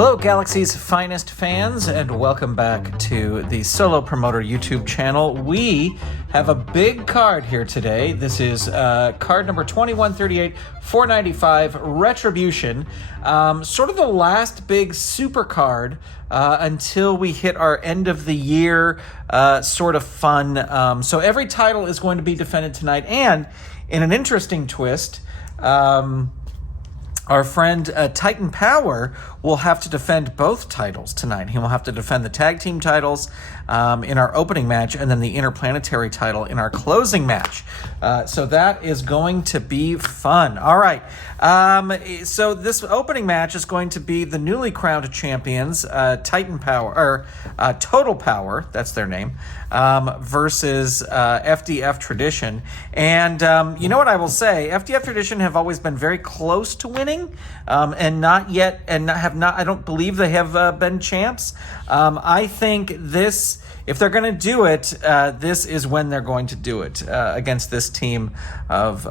Hello, Galaxy's finest fans, and welcome back to the Solo Promoter YouTube channel. We have a big card here today. This is card number 2138, 495, Retribution. Sort of the last big super card until we hit our end of the year sort of fun. So every title is going to be defended tonight, and in an interesting twist, our friend Titan Power will have to defend both titles tonight. He will have to defend the tag team titles in our opening match and then the interplanetary title in our closing match. So that is going to be fun. All right. So this opening match is going to be the newly crowned champions, Titan Power, or Total Power, that's their name, versus FDF Tradition. And you know what I will say? FDF Tradition have always been very close to winning, and not yet, and I don't believe they have been champs. I think this, if they're going to do it, this is when they're going to do it against this team of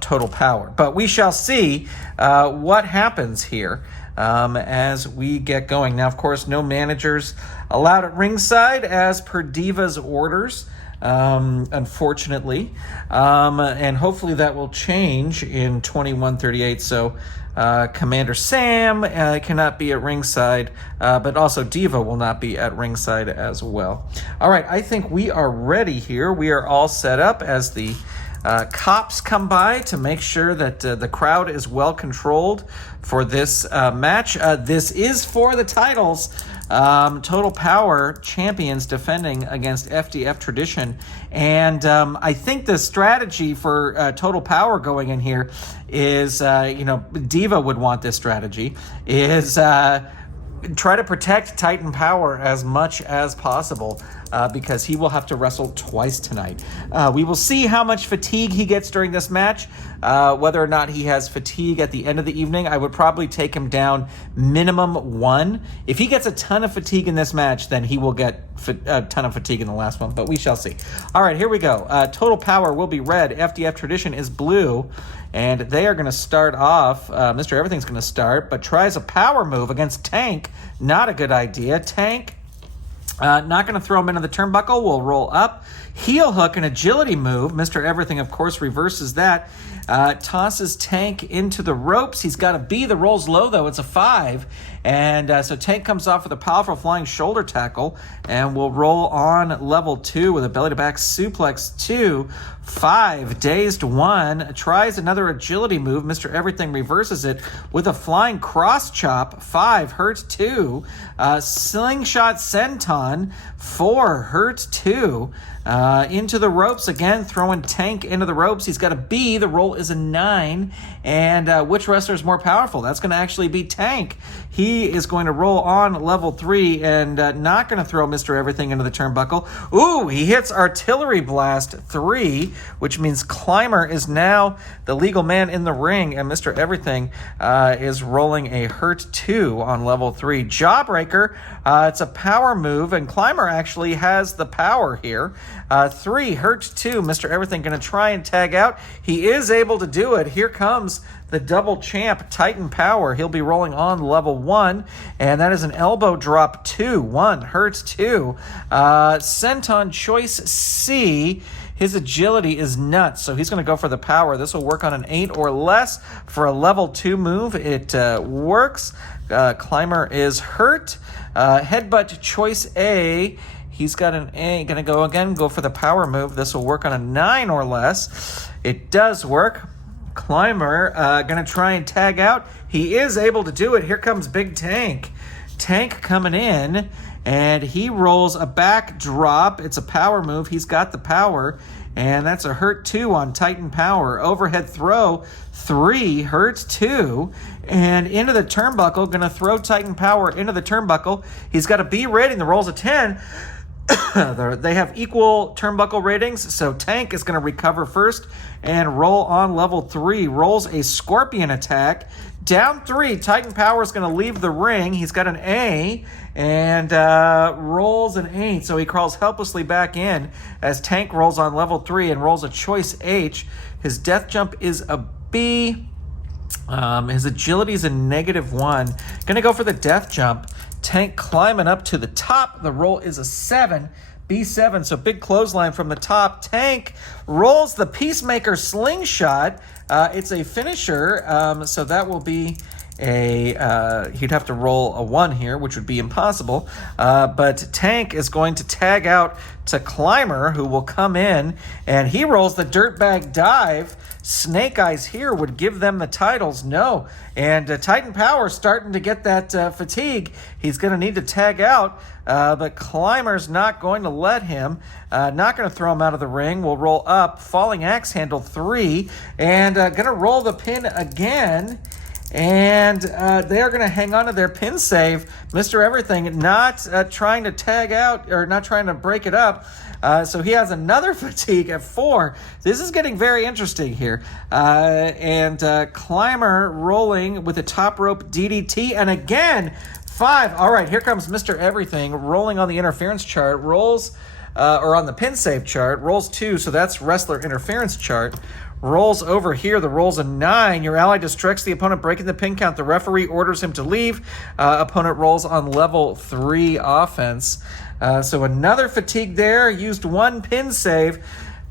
Total Power. But we shall see what happens here as we get going. Now, of course, no managers allowed at ringside as per Diva's orders, unfortunately. And hopefully that will change in 2138. So Commander Sam cannot be at ringside, but also Diva will not be at ringside as well. All right, I think we are ready here. We are all set up as the cops come by to make sure that the crowd is well controlled for this match. This is for the titles. Total Power champions defending against FDF Tradition. And I think the strategy for Total Power going in here is, Diva would want this strategy, is try to protect Titan Power as much as possible because he will have to wrestle twice tonight. We will see how much fatigue he gets during this match, whether or not he has fatigue at the end of the evening. I would probably take him down minimum 1. If he gets a ton of fatigue in this match, then he will get a ton of fatigue in the last one, but we shall see. All right, here we go. Total Power will be red. FDF Tradition is blue. And they are going to start off, Mr. Everything's going to start, but tries a power move against Tank. Not a good idea. Tank, not going to throw him into the turnbuckle, will roll up. Heel hook, an agility move. Mr. Everything, of course, reverses that. Tosses Tank into the ropes. He's got a B. The roll's low, though. It's a 5. And so Tank comes off with a powerful flying shoulder tackle and will roll on level 2 with a belly-to-back suplex 2. 5. Dazed 1. Tries another agility move. Mr. Everything reverses it with a flying cross chop. 5. Hurt 2. Slingshot senton. 4. Hurt 2. Into the ropes again, throwing Tank into the ropes. He's got a B. The roll is a 9. And which wrestler is more powerful? That's going to actually be Tank. He is going to roll on level 3 and not going to throw Mr. Everything into the turnbuckle. Ooh, he hits Artillery Blast 3, which means Climber is now the legal man in the ring, and Mr. Everything is rolling a Hurt 2 on level 3. Jawbreaker, it's a power move, and Climber actually has the power here. 3, Hurt 2. Mr. Everything going to try and tag out. He is able to do it. Here comes the double champ, Titan Power. He'll be rolling on level 1, and that is an elbow drop 2. 1, Hurt 2. Senton Choice C. His agility is nuts, so he's going to go for the power. This will work on an 8 or less for a level 2 move. It works. Climber is hurt. Headbutt Choice A. He's got an A. Going to go for the power move. This will work on a 9 or less. It does work. Climber going to try and tag out. He is able to do it. Here comes Big Tank. Tank coming in, and he rolls a backdrop. It's a power move. He's got the power, and that's a Hurt 2 on Titan Power. Overhead throw 3, Hurt 2, and into the turnbuckle. Going to throw Titan Power into the turnbuckle. He's got a B rating. The roll's a 10. They have equal turnbuckle ratings, so Tank is going to recover first and roll on level 3. Rolls a Scorpion attack. Down 3, Titan Power is going to leave the ring. He's got an A and rolls an 8, so he crawls helplessly back in as Tank rolls on level 3 and rolls a Choice H. His death jump is a B. His agility is a -1. Gonna go for the death jump. Tank climbing up to the top. The roll is a 7. B7, so big clothesline from the top. Tank rolls the Peacemaker slingshot. It's a finisher, so that will be he'd have to roll a 1 here, which would be impossible. But Tank is going to tag out to Climber, who will come in, and he rolls the dirtbag dive. Snake Eyes here would give them the titles. No. And Titan Power starting to get that fatigue. He's going to need to tag out, but Climber's not going to let him. Not going to throw him out of the ring. We'll roll up. Falling Axe Handle 3. And going to roll the pin again. And they are going to hang on to their pin save. Mr. Everything not trying to tag out or not trying to break it up. So he has another fatigue at 4. This is getting very interesting here. And Climber rolling with a top rope DDT. And again, 5. All right, here comes Mr. Everything rolling on the interference chart. Rolls, or on the pin save chart. Rolls 2, so that's wrestler interference chart. Rolls over here. The roll's a 9. Your ally distracts the opponent, breaking the pin count. The referee orders him to leave. Opponent rolls on level 3 offense. So another fatigue there. Used 1 pin save.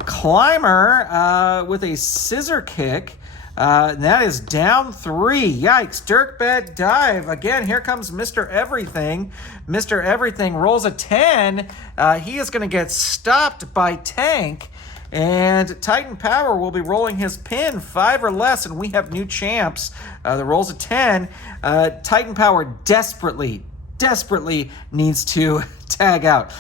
Climber with a scissor kick. That is down 3. Yikes. Dirtbag dive. Again, here comes Mr. Everything. Mr. Everything rolls a 10. He is going to get stopped by Tank. And Titan Power will be rolling his pin 5 or less, and we have new champs. The roll's a 10. Titan Power desperately needs to tag out.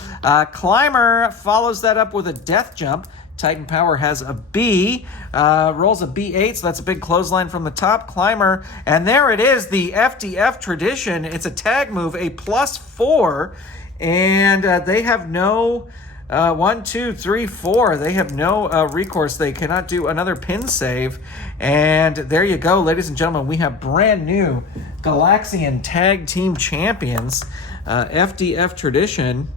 Climber follows that up with a death jump. Titan Power has a B, rolls a B8, so that's a big clothesline from the top. Climber, and there it is, the FDF tradition. It's a tag move, a +4, and they have no... 1, 2, 3, 4. They have no recourse. They cannot do another pin save. And there you go, ladies and gentlemen. We have brand new Galaxian Tag Team Champions. FDF Tradition.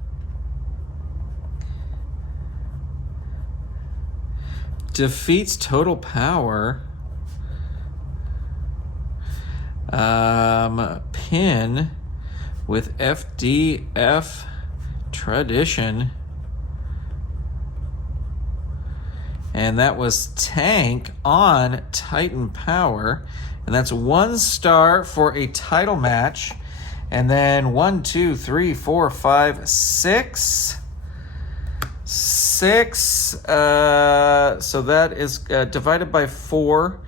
Defeats Total Power. Pin with FDF Tradition. And that was Tank on Titan Power. And that's 1 star for a title match. And then 1, 2, 3, 4, 5, 6. 6. So that is divided by 4.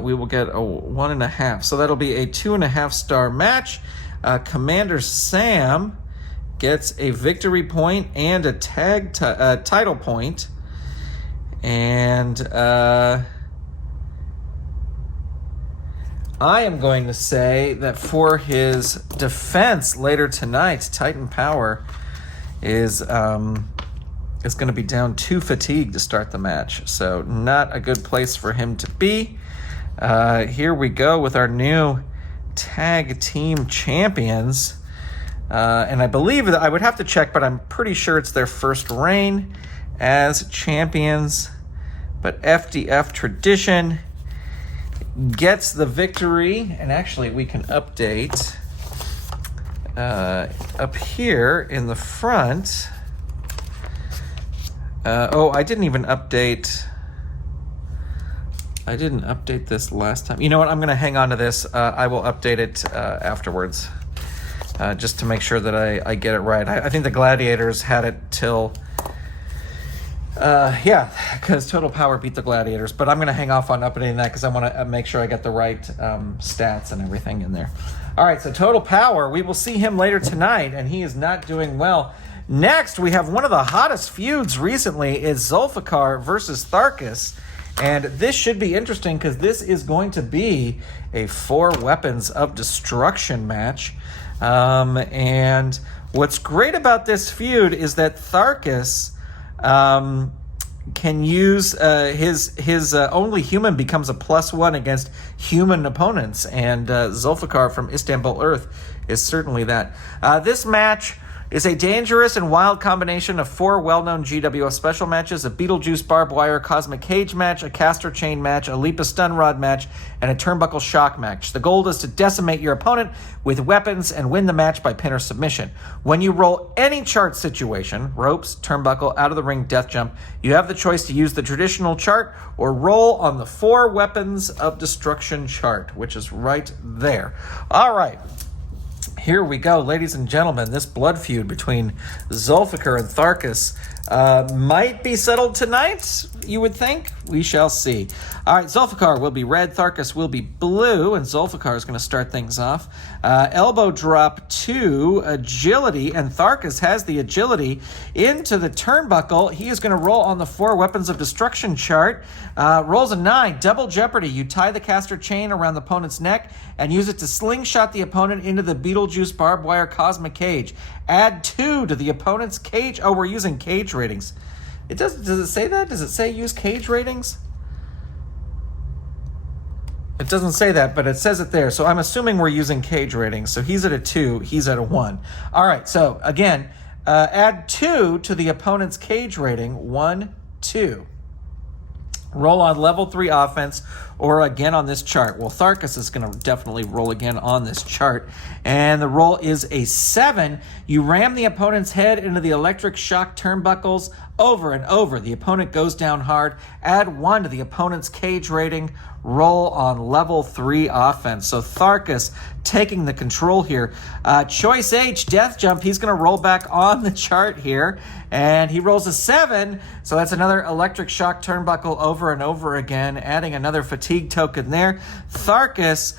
We will get a 1.5. So that'll be a 2.5 star match. Commander Sam gets a victory point and a tag title point. And I am going to say that for his defense later tonight, Titan Power is going to be down 2 fatigue to start the match. So not a good place for him to be. Here we go with our new tag team champions. And I believe that I would have to check, but I'm pretty sure it's their first reign as champions, but FDF Tradition gets the victory. And actually we can update up here in the front. I didn't update this last time. You know what, I'm gonna hang on to this. I will update it afterwards, just to make sure that I get it right. I think the Gladiators had it till because Total Power beat the Gladiators, but I'm going to hang off on updating that because I want to make sure I get the right stats and everything in there. All right, so Total Power, we will see him later tonight, and he is not doing well. Next, we have one of the hottest feuds recently is Zulfikar versus Tharkus, and this should be interesting because this is going to be a 4 Weapons of Destruction match. And what's great about this feud is that Tharkus can use his only human becomes a +1 against human opponents, and Zulfikar from Istanbul Earth is certainly that. This match is a dangerous and wild combination of 4 well-known GWO special matches, a Beetlejuice Barbed Wire Cosmic Cage match, a Caster Chain match, a Leap of Stun Rod match, and a Turnbuckle Shock match. The goal is to decimate your opponent with weapons and win the match by pin or submission. When you roll any chart situation, ropes, turnbuckle, out of the ring, death jump, you have the choice to use the traditional chart or roll on the 4 weapons of destruction chart, which is right there. All right. Here we go, ladies and gentlemen. This blood feud between Zulfikar and Tharkus might be settled tonight, you would think. We shall see. All right, Zulfikar will be red, Tharkus will be blue, and Zulfikar is going to start things off. Elbow drop 2, agility, and Tharkus has the agility into the turnbuckle. He is going to roll on the 4 weapons of destruction chart. Rolls a 9, double jeopardy. You tie the caster chain around the opponent's neck and use it to slingshot the opponent into the Beetlejuice Barbed Wire Cosmic Cage. Add 2 to the opponent's cage. Oh, we're using cage ratings. Does it say that? Does it say use cage ratings? It doesn't say that, but it says it there. So I'm assuming we're using cage ratings. So he's at a 2, he's at a 1. All right, so again, add 2 to the opponent's cage rating. 1, 2. Roll on level 3 offense or again on this chart. Well, Tharkus is going to definitely roll again on this chart. And the roll is a 7. You ram the opponent's head into the electric shock turnbuckles over and over. The opponent goes down hard. Add 1 to the opponent's cage rating. Roll on level 3 offense. So Tharkus taking the control here. Choice H, death jump. He's going to roll back on the chart here. And he rolls a 7. So that's another electric shock turnbuckle over and over again, adding another fatigue token there. Tharkus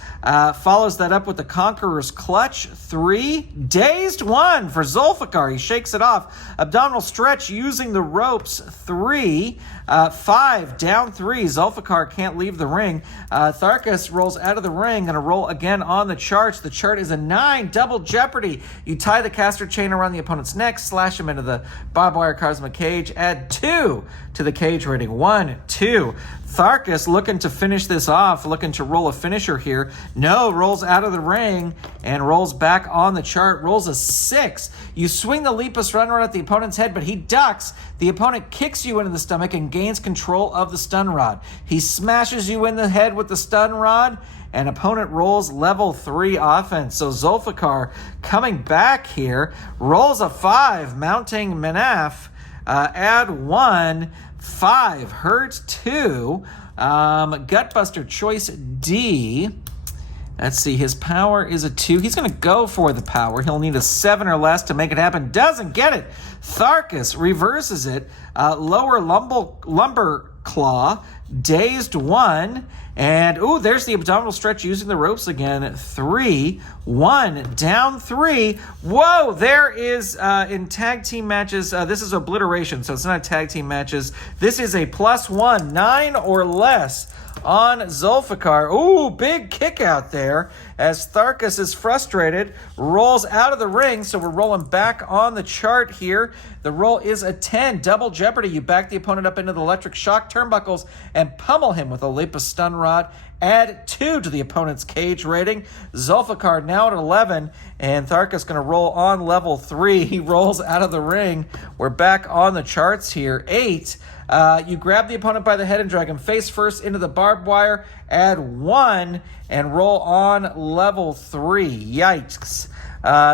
follows that up with the Conqueror's Clutch. 3. Dazed 1 for Zulfikar. He shakes it off. Abdominal stretch using the ropes. 3. 5. Down 3. Zulfikar can't leave the ring. Tharkus rolls out of the ring. Going to roll again on the charts. The chart is a 9. Double jeopardy. You tie the caster chain around the opponent's neck. Slash him into the barbed wire cosmic cage. Add 2 to the cage rating. 1, 2. Tharkus looking to finish this off, looking to roll a finisher here. No, rolls out of the ring and rolls back on the chart. Rolls a 6. You swing the leap of stun rod at the opponent's head, but he ducks. The opponent kicks you into the stomach and gains control of the stun rod. He smashes you in the head with the stun rod, and opponent rolls level 3 offense. So Zulfikar coming back here, rolls a 5, mounting Manaf. Add 1, 5, hurt 2, Gutbuster choice D. Let's see, his power is a 2. He's going to go for the power. He'll need a 7 or less to make it happen. Doesn't get it. Tharkus reverses it. Lower lumber claw. Dazed 1. And, ooh, there's the abdominal stretch using the ropes again. 3, 1, down 3. Whoa, there is, in tag team matches, this is obliteration, so it's not tag team matches. This is a +1, 9 or less on Zulfikar. Ooh, big kick out there as Tharkus is frustrated, rolls out of the ring, so we're rolling back on the chart here. The roll is a 10, double jeopardy. You back the opponent up into the electric shock turnbuckles and pummel him with a leap of stun rod. Add 2 to the opponent's cage rating. Zulfikar now at 11, and Tharkus going to roll on level 3. He rolls out of the ring. We're back on the charts here. 8. You grab the opponent by the head and drag him face first into the barbed wire. Add 1 and roll on level 3. Yikes.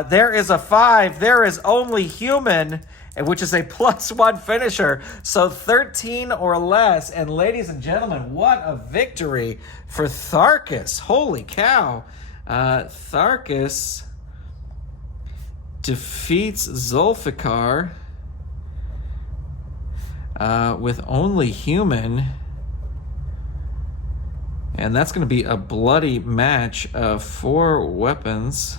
There is a 5. There is only human, which is a +1 finisher. So 13 or less. And ladies and gentlemen, what a victory for Tharkus. Holy cow. Tharkus defeats Zulfikar with only human. And that's going to be a bloody match of 4 weapons.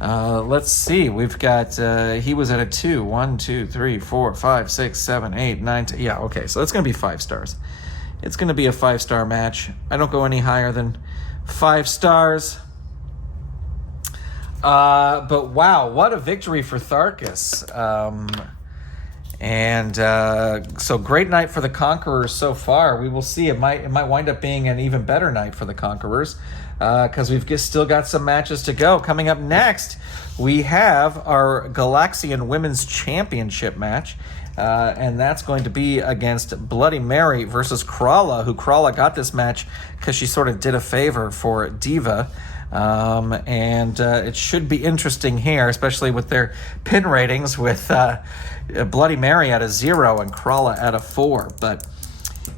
Let's see. We've got, he was at a 2. 1, 2, 3, 4, 5, 6, 7, 8, 9, 10. Yeah, okay. So it's going to be 5 stars. It's going to be a 5-star match. I don't go any higher than 5 stars. But wow, what a victory for Tharkus. So great night for the Conquerors so far. We will see. It might wind up being an even better night for the Conquerors. because we've still got some matches to go. Coming up next, we have our Galaxian Women's Championship match. And that's going to be against Bloody Mary versus Krala, who Krala got this match because she sort of did a favor for Diva. And it should be interesting here, especially with their pin ratings, with Bloody Mary at a 0 and Krala at a 4. But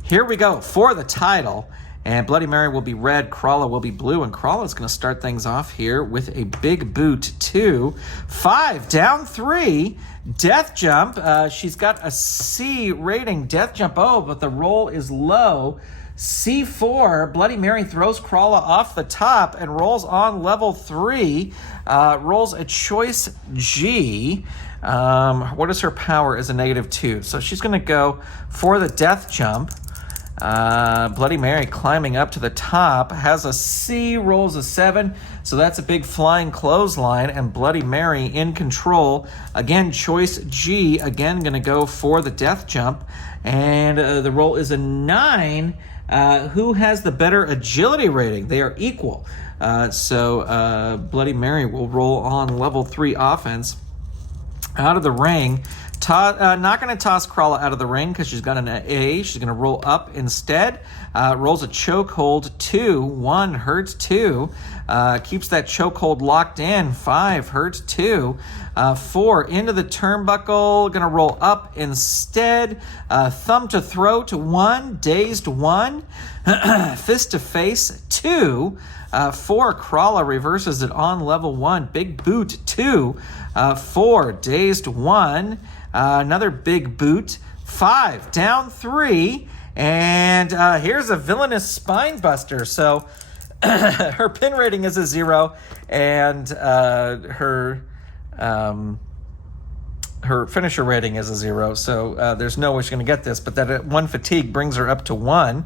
here we go for the title. And Bloody Mary will be red, Krala will be blue, and Krala is going to start things off here with a big boot 2. 5, down 3, death jump. She's got a C rating, death jump. Oh, but the roll is low. C4, Bloody Mary throws Krala off the top and rolls on level 3. Rolls a choice G. What is her power? Is a -2. So she's going to go for the death jump. Bloody Mary climbing up to the top, has a C, rolls a 7, so that's a big flying clothesline, and Bloody Mary in control. Again, choice G, again going to go for the death jump, and the roll is a 9. Who has the better agility rating? They are equal. So Bloody Mary will roll on level 3 offense. Out of the ring, not going to toss Krala out of the ring because she's got an A. She's going to roll up instead. Rolls a chokehold 2. 1 hurts 2. Keeps that chokehold locked in. 5 hurts 2. 4 into the turnbuckle. Going to roll up instead. Thumb to throat 1. Dazed 1. Fist to face 2. 4, Krala reverses it on level 1. Big boot 2. 4, dazed 1. Another big boot. 5, down 3. And here's a villainous spine buster. So her pin rating is a 0, and her finisher rating is a 0. So there's no way she's going to get this. But that 1 fatigue brings her up to 1.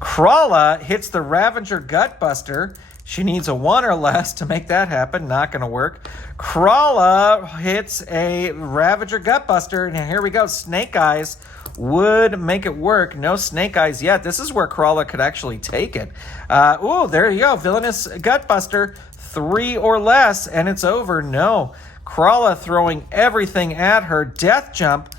Krala hits the Ravager Gutbuster. She needs a 1 or less to make that happen. Not going to work. Krala hits a Ravager Gutbuster. And here we go. Snake Eyes would make it work. No Snake Eyes yet. This is where Krala could actually take it. There you go. Villainous Gutbuster. 3 or less, and it's over. No. Krala throwing everything at her. Death jump.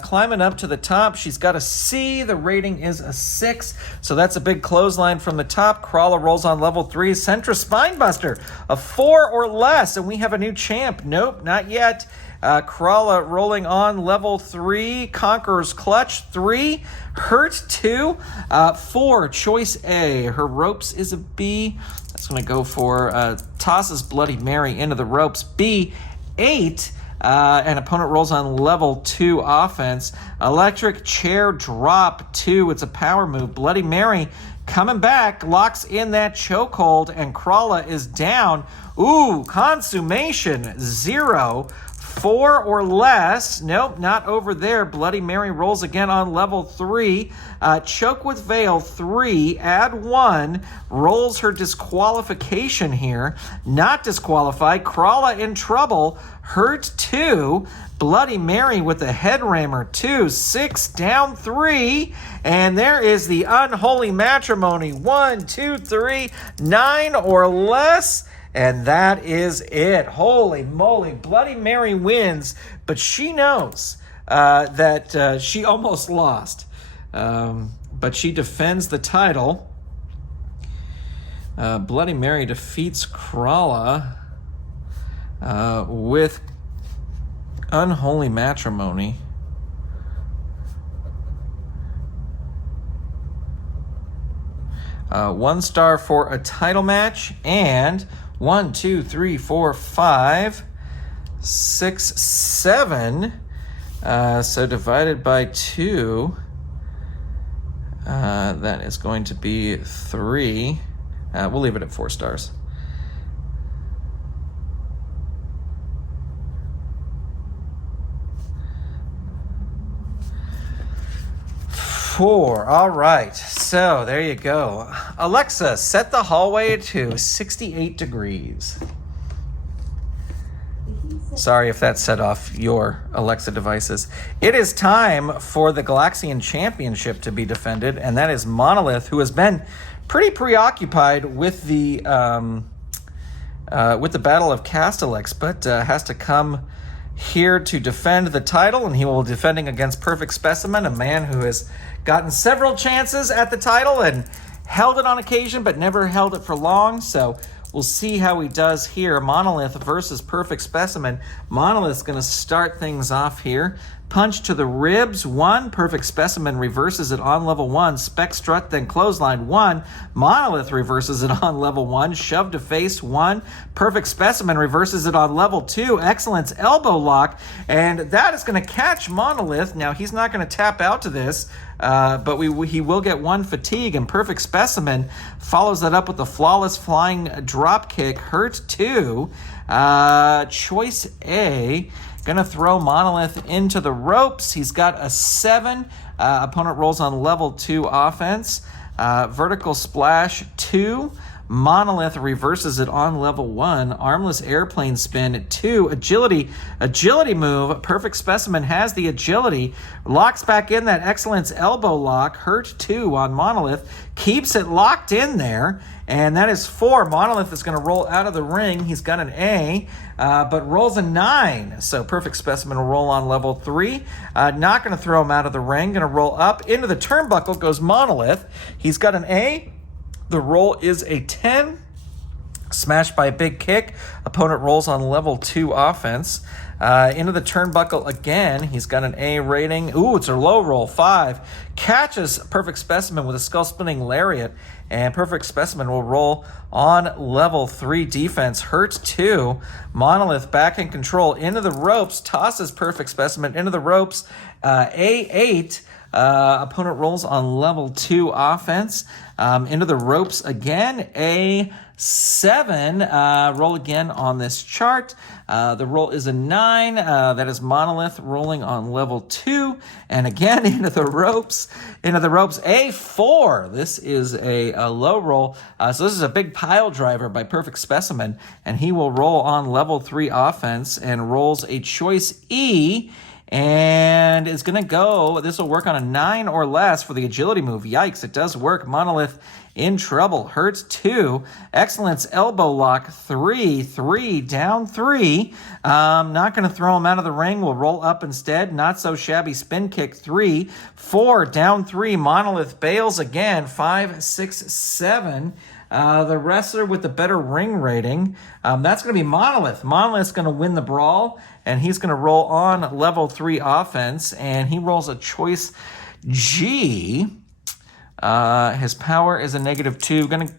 Climbing up to the top. She's got a C. The rating is a 6. So that's a big clothesline from the top. Krala rolls on level 3. Sentra Spinebuster. A 4 or less. And we have a new champ. Nope, not yet. Krala rolling on level 3. Conqueror's Clutch 3. Hurt 2. 4. Choice A. Her ropes is a B. That's going to go for tosses Bloody Mary into the ropes. B. 8. An opponent rolls on level 2 offense. Electric chair drop 2. It's a power move. Bloody Mary coming back, locks in that chokehold, and Krala is down. Ooh, consummation 0. 4 or less. Nope, not over there. Bloody Mary rolls again on level 3. Choke with Veil 3. Add 1. Rolls her disqualification here. Not disqualified. Krala in trouble. Hurt 2. Bloody Mary with the head rammer 2. 6 down 3. And there is the unholy matrimony. 1, 2, 3. 9 or less. And that is it. Holy moly. Bloody Mary wins, but she knows that she almost lost. But she defends the title. Bloody Mary defeats Krala with unholy matrimony. One star for a title match, and 1, 2, 3, 4, 5, 6, 7. So divided by 2, that is going to be 3. We'll leave it at 4 stars. All right, so there you go. Alexa, set the hallway to 68 degrees. Sorry if that set off your Alexa devices. It is time for the Galaxian Championship to be defended, and that is Monolith, who has been pretty preoccupied with the Battle of Castellax, but has to come here to defend the title, and he will be defending against Perfect Specimen, a man who has gotten several chances at the title and held it on occasion, but never held it for long. So we'll see how he does here. Monolith versus Perfect Specimen. Monolith's going to start things off here. Punch to the ribs, 1. Perfect Specimen reverses it on level 1. Spec strut, then clothesline, 1. Monolith reverses it on level 1. Shove to face, 1. Perfect Specimen reverses it on level 2. Excellence elbow lock, and that is going to catch Monolith. Now, he's not going to tap out to this, but he will get 1 fatigue, and Perfect Specimen follows that up with a flawless flying drop kick. Hurt 2. Choice A. Gonna throw Monolith into the ropes. He's got a 7. Opponent rolls on level 2 offense. Vertical splash 2. Monolith reverses it on level 1. Armless airplane spin 2. Agility move. Perfect Specimen has the agility. Locks back in that excellence elbow lock. Hurt 2 on Monolith. Keeps it locked in there. And that is 4. Monolith is going to roll out of the ring. He's got an A, but rolls a 9. So Perfect Specimen will roll on level 3. Not going to throw him out of the ring. Going to roll up. Into the turnbuckle goes Monolith. He's got an A. The roll is a 10. Smashed by a big kick. Opponent rolls on level 2 offense. Into the turnbuckle again. He's got an A rating. Ooh, it's a low roll, 5. Catches Perfect Specimen with a skull-spinning lariat. And Perfect Specimen will roll on level 3 defense. Hurt 2. Monolith back in control. Into the ropes. Tosses Perfect Specimen into the ropes. A8. Opponent rolls on level 2 offense. Into the ropes again. A7. Roll again on this chart. The roll is a 9. That is Monolith rolling on level 2. And again, into the ropes. A4. This is a low roll. So this is a big pile driver by Perfect Specimen. And he will roll on level 3 offense and rolls a choice E. And it's going to go, this will work on a 9 or less for the agility move. Yikes, it does work. Monolith in trouble. Hurts 2. Excellence elbow lock 3. 3 down 3. Not going to throw him out of the ring. We'll roll up instead. Not so shabby spin kick 3. 4 down 3. Monolith bails again. 5, 6, 7. The wrestler with the better ring rating, that's going to be Monolith. Monolith's going to win the brawl, and he's going to roll on level 3 offense, and he rolls a choice G. His power is a -2.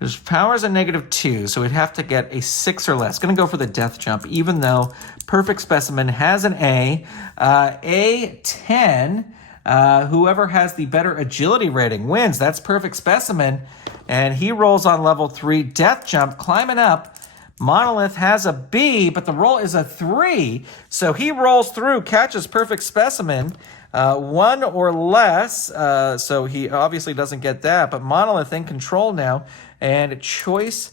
His power is a -2, so he'd have to get a 6 or less. Going to go for the death jump, even though Perfect Specimen has an A. A10. Whoever has the better agility rating wins. That's Perfect Specimen. And he rolls on level 3. Death jump, climbing up. Monolith has a B, but the roll is a 3. So he rolls through, catches Perfect Specimen. 1 or less. So he obviously doesn't get that. But Monolith in control now. And choice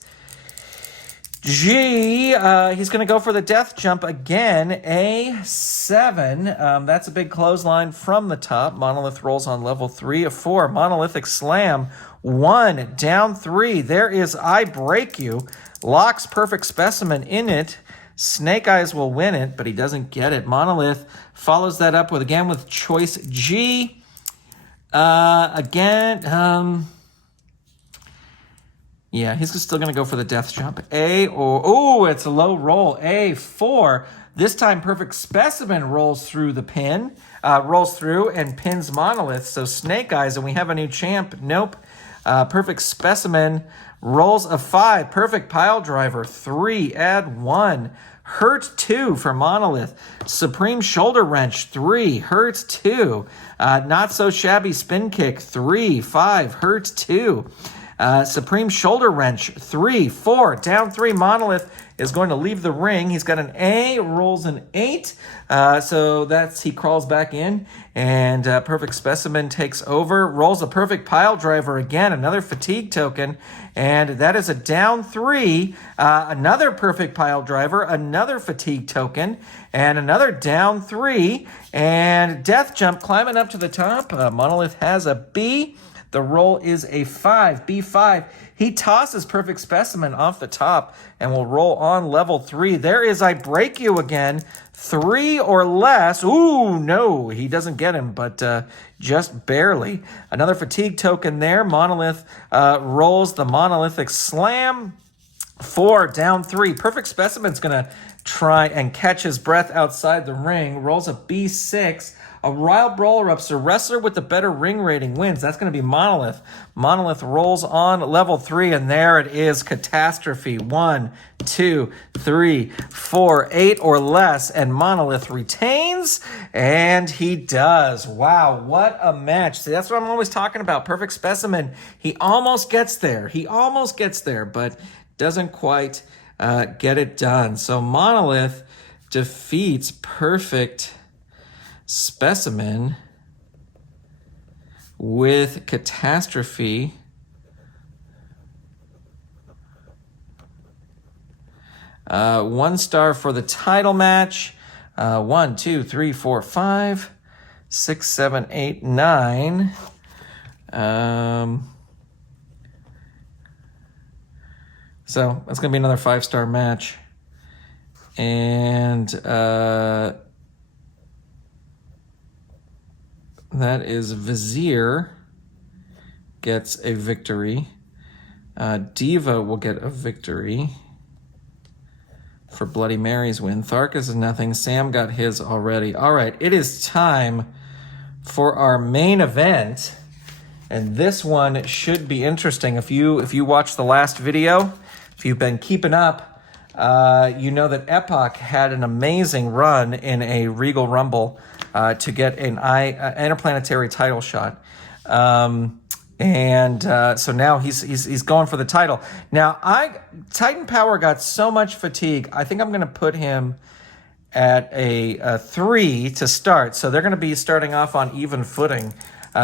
G, he's going to go for the death jump again. A7, that's a big clothesline from the top. Monolith rolls on level 3. A 4, monolithic slam. 1, down 3. There is I Break You. Locks Perfect Specimen in it. Snake Eyes will win it, but he doesn't get it. Monolith follows that up with choice G. Yeah, he's still going to go for the death jump. It's a low roll. A4. This time, Perfect Specimen rolls through and pins Monolith. So Snake Eyes, and we have a new champ. Nope. Perfect Specimen rolls a 5. Perfect Pile Driver. 3. Add 1. Hurt 2 for Monolith. Supreme Shoulder Wrench. 3. Hurt 2. Not So Shabby Spin Kick. 3. 5. Hurt 2. Supreme Shoulder Wrench, 3, 4, down 3. Monolith is going to leave the ring. He's got an A, rolls an 8. So he crawls back in, and Perfect Specimen takes over, rolls a Perfect Pile Driver again, another fatigue token, and that is a down 3. Another Perfect Pile Driver, another fatigue token, and another down 3, and death jump climbing up to the top. Monolith has a B. The roll is a 5, B5. He tosses Perfect Specimen off the top and will roll on level 3. There is I Break You again. 3 or less. Ooh, no, he doesn't get him, but just barely. Another fatigue token there. Monolith rolls the Monolithic Slam. 4, down 3. Perfect Specimen's going to try and catch his breath outside the ring. Rolls a B6. A Wild Brawler-Ups, the wrestler with the better ring rating wins. That's going to be Monolith. Monolith rolls on level 3, and there it is, Catastrophe. 1, 2, 3, 4, 8 or less, and Monolith retains, and he does. Wow, what a match. See, that's what I'm always talking about. Perfect Specimen, he almost gets there. But doesn't quite get it done. So Monolith defeats Perfect Specimen with Catastrophe. One star for the title match. 1, 2, 3, 4, 5, 6, 7, 8, 9. So that's going to be another 5-star match. And that is Vizier gets a victory. Diva will get a victory for Bloody Mary's win. Tharkus is nothing. Sam got his already. All right, it is time for our main event. And this one should be interesting. If you watched the last video, if you've been keeping up, you know that Epoch had an amazing run in a Regal Rumble to get an interplanetary title shot. So now he's going for the title. Now, Titan Power got so much fatigue, I think I'm going to put him at a 3 to start. So they're going to be starting off on even footing.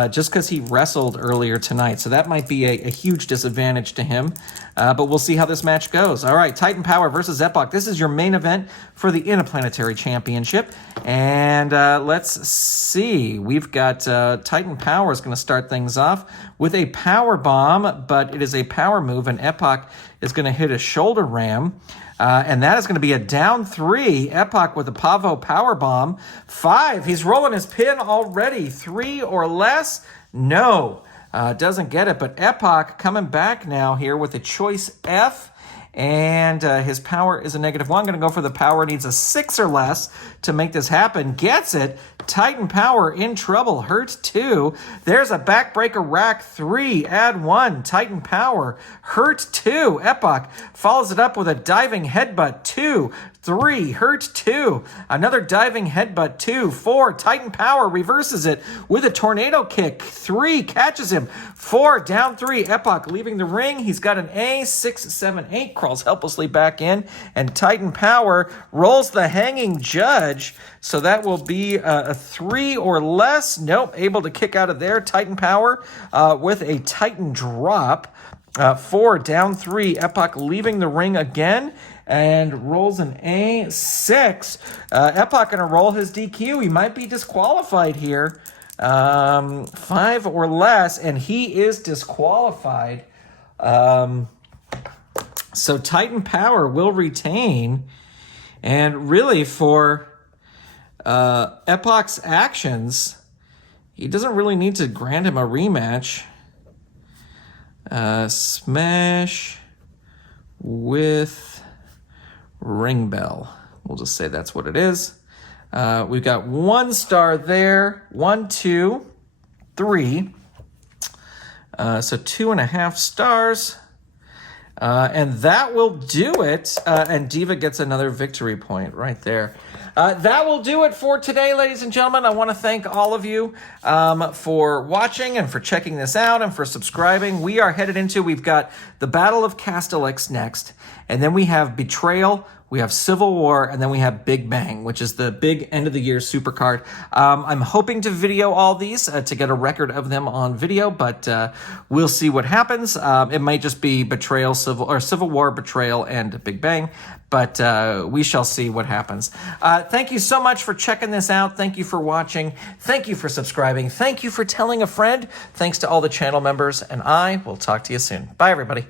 Just because he wrestled earlier tonight. So that might be a huge disadvantage to him. But we'll see how this match goes. All right, Titan Power versus Epoch. This is your main event for the Interplanetary Championship. And let's see. We've got Titan Power is going to start things off with a power bomb, but it is a power move, and Epoch is going to hit a shoulder ram. And that is going to be a down 3. Epoch with a Pavo power bomb. 5. He's rolling his pin already. 3 or less? No. Doesn't get it. But Epoch coming back now here with a choice F. And his power is a -1. I'm going to go for the power. Needs a 6 or less to make this happen. Gets it. Titan Power in trouble. Hurt 2. There's a backbreaker rack 3. Add 1. Titan Power. Hurt 2. Epoch follows it up with a diving headbutt 2. 3. Hurt 2. Another diving headbutt 2. 4. Titan Power reverses it with a tornado kick. 3. Catches him. 4. Down 3. Epoch leaving the ring. He's got an A. 6, 7, 8. Crawls helplessly back in. And Titan Power rolls the hanging judge. So that will be a 3 or less. Nope. Able to kick out of there. Titan Power with a Titan drop. 4. Down 3. Epoch leaving the ring again. And rolls an A6. Epoch going to roll his DQ. He might be disqualified here. 5 or less, and he is disqualified. So Titan Power will retain. And really for Epoch's actions, he doesn't really need to grant him a rematch. Smash with ring bell. We'll just say that's what it is. We've got 1 star there. 1, 2, 3. So 2.5 stars. And that will do it. And Diva gets another victory point right there. That will do it for today, ladies and gentlemen. I want to thank all of you for watching and for checking this out and for subscribing. We've got the Battle of Castellix next. And then we have Betrayal. we have Civil War, and then we have Big Bang, which is the big end of the year super card. I'm hoping to video all these to get a record of them on video, but we'll see what happens. It might just be Civil War, Betrayal, and Big Bang, but we shall see what happens. Thank you so much for checking this out. Thank you for watching. Thank you for subscribing. Thank you for telling a friend. Thanks to all the channel members, and I will talk to you soon. Bye, everybody.